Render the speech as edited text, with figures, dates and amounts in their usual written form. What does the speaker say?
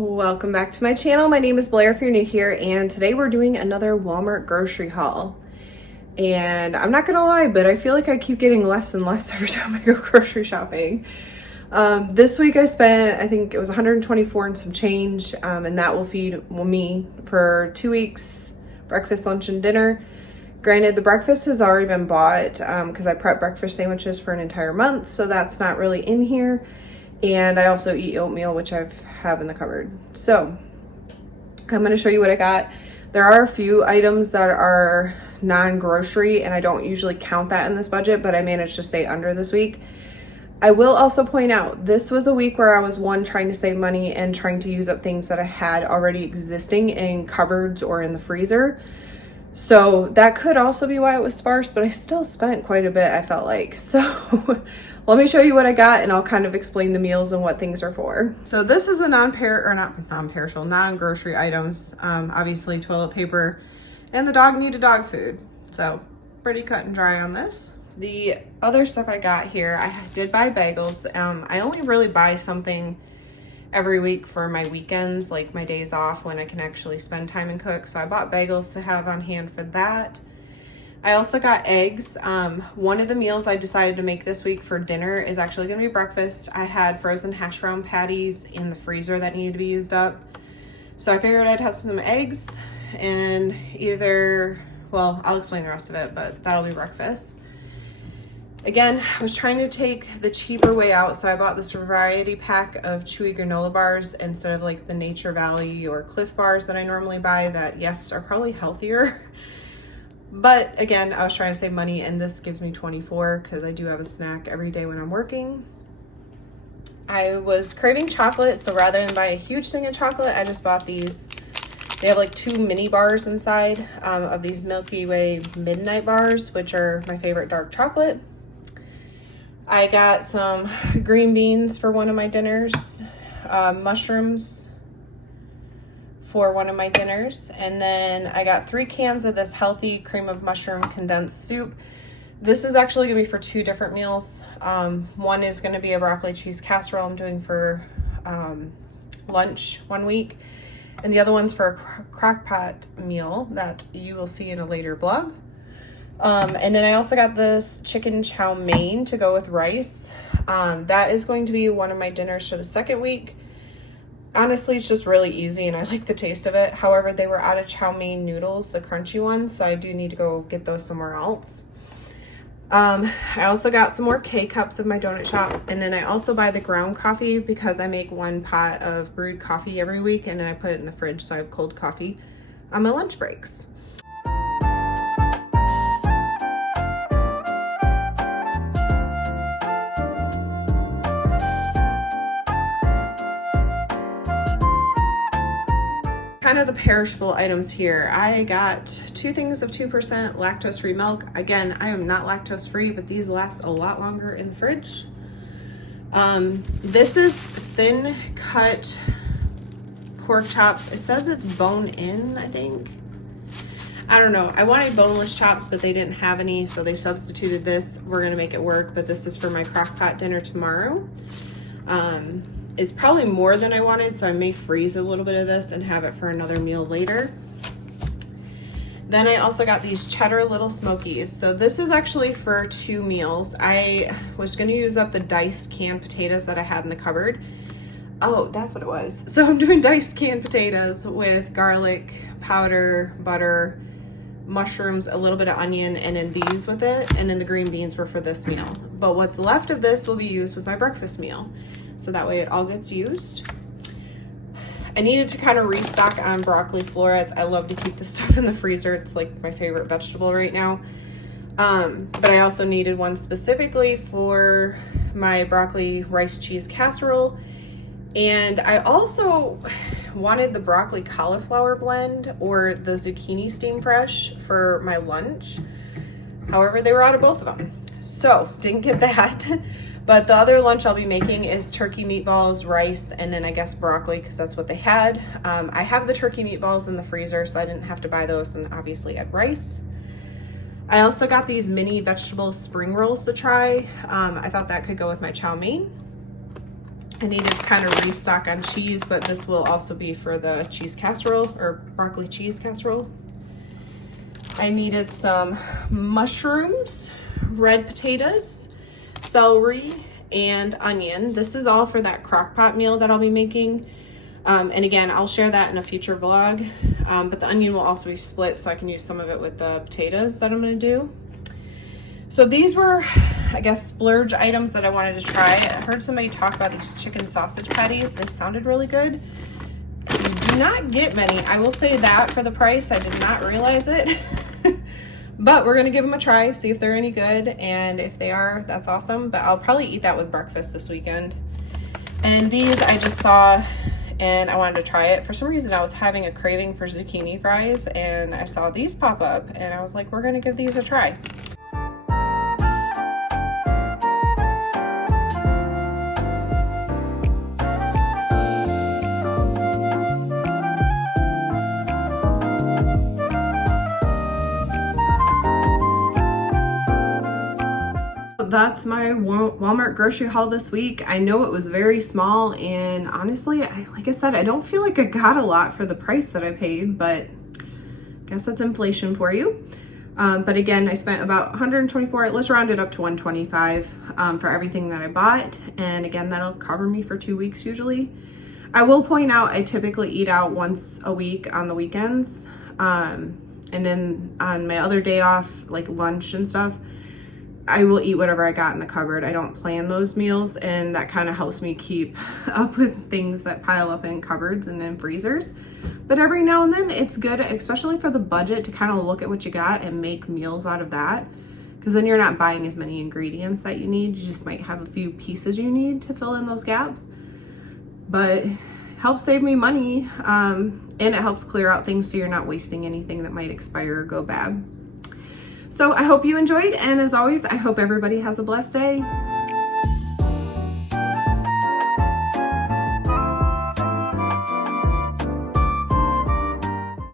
Welcome back to my channel. My name is Blair if you're new here, and today we're doing another Walmart grocery haul. And I'm not gonna lie, but I feel like I keep getting less and less every time I go grocery shopping. This week I spent, I think it was 124 and some change, and that will feed me for 2 weeks, breakfast, lunch, and dinner. Granted, the breakfast has already been bought because I prep breakfast sandwiches for an entire month, so that's not really in here. And I also eat oatmeal, which I have in the cupboard. So I'm going to show you what I got. There are a few items that are non-grocery, and I don't usually count that in this budget, but I managed to stay under this week. I will also point out, this was a week where I was trying to save money and trying to use up things that I had already existing in cupboards or in the freezer. So that could also be why it was sparse, but I still spent quite a bit, I felt like. So let me show you what I got, and I'll kind of explain the meals and what things are for. So this is a non-grocery items. Obviously toilet paper, and the dog needed dog food. So pretty cut and dry on this. The other stuff I got here, I did buy bagels. I only really buy something every week for my weekends, like my days off when I can actually spend time and cook. So I bought bagels to have on hand for that. I also got eggs. One of the meals I decided to make this week for dinner is actually going to be breakfast. I had frozen hash brown patties in the freezer that needed to be used up. So I figured I'd have some eggs and I'll explain the rest of it, but that'll be breakfast. Again, I was trying to take the cheaper way out, so I bought this variety pack of chewy granola bars instead of like the Nature Valley or Cliff bars that I normally buy that, yes, are probably healthier. But again, I was trying to save money, and this gives me 24 because I do have a snack every day when I'm working. I was craving chocolate, so rather than buy a huge thing of chocolate, I just bought these. They have like 2 mini bars inside of these Milky Way Midnight bars, which are my favorite dark chocolate. I got some green beans for one of my dinners, mushrooms for one of my dinners, and then I got 3 cans of this healthy cream of mushroom condensed soup. This is actually going to be for 2 different meals. One is going to be a broccoli cheese casserole I'm doing for lunch one week, and the other one's for a crock pot meal that you will see in a later vlog. And then I also got this chicken chow mein to go with rice. That is going to be one of my dinners for the second week. Honestly, it's just really easy and I like the taste of it. However, they were out of chow mein noodles, the crunchy ones, so I do need to go get those somewhere else. I also got some more K-cups of my donut shop, and then I also buy the ground coffee because I make 1 pot of brewed coffee every week, and then I put it in the fridge so I have cold coffee on my lunch breaks. Kind of the perishable items here. I got 2 things of 2% lactose-free milk. Again, I am not lactose-free, but these last a lot longer in the fridge. This is thin cut pork chops. It says it's bone in, I think. I don't know. I wanted boneless chops, but they didn't have any, so they substituted this. We're gonna make it work, but this is for my crock pot dinner tomorrow. It's probably more than I wanted, so I may freeze a little bit of this and have it for another meal later. Then I also got these cheddar little smokies. So this is actually for 2 meals. I was going to use up the diced canned potatoes that I had in the cupboard. Oh, that's what it was. So I'm doing diced canned potatoes with garlic powder, butter, mushrooms, a little bit of onion, and then these with it. And then the green beans were for this meal. But what's left of this will be used with my breakfast meal. So that way it all gets used. I needed to kind of restock on broccoli florets. I love to keep this stuff in the freezer. It's like my favorite vegetable right now. But I also needed one specifically for my broccoli rice cheese casserole. And I also wanted the broccoli cauliflower blend or the zucchini steam fresh for my lunch. However, they were out of both of them. So didn't get that. But the other lunch I'll be making is turkey meatballs, rice, and then I guess broccoli because that's what they had. I have the turkey meatballs in the freezer, so I didn't have to buy those, and obviously add rice. I also got these mini vegetable spring rolls to try. I thought that could go with my chow mein. I needed to kind of restock on cheese, but this will also be for the cheese casserole or broccoli cheese casserole. I needed some mushrooms, red potatoes, celery, and onion. This is all for that crock pot meal that I'll be making. And again, I'll share that in a future vlog. But the onion will also be split so I can use some of it with the potatoes that I'm gonna do. So these were, I guess, splurge items that I wanted to try. I heard somebody talk about these chicken sausage patties. They sounded really good. You do not get many. I will say that for the price, I did not realize it. But we're gonna give them a try, see if they're any good. And if they are, that's awesome. But I'll probably eat that with breakfast this weekend. And these I just saw and I wanted to try it. For some reason, I was having a craving for zucchini fries and I saw these pop up and I was like, we're gonna give these a try. That's my Walmart grocery haul this week. I know it was very small and honestly, like I said, I don't feel like I got a lot for the price that I paid, but I guess that's inflation for you. But again, I spent about 124, let's round it up to 125 for everything that I bought. And again, that'll cover me for 2 weeks usually. I will point out, I typically eat out once a week on the weekends. And then on my other day off, like lunch and stuff, I will eat whatever I got in the cupboard. I don't plan those meals, and that kind of helps me keep up with things that pile up in cupboards and in freezers. But every now and then it's good, especially for the budget, to kind of look at what you got and make meals out of that, because then you're not buying as many ingredients that you need. You just might have a few pieces you need to fill in those gaps. But it helps save me money, and it helps clear out things so you're not wasting anything that might expire or go bad. So I hope you enjoyed, and as always, I hope everybody has a blessed day.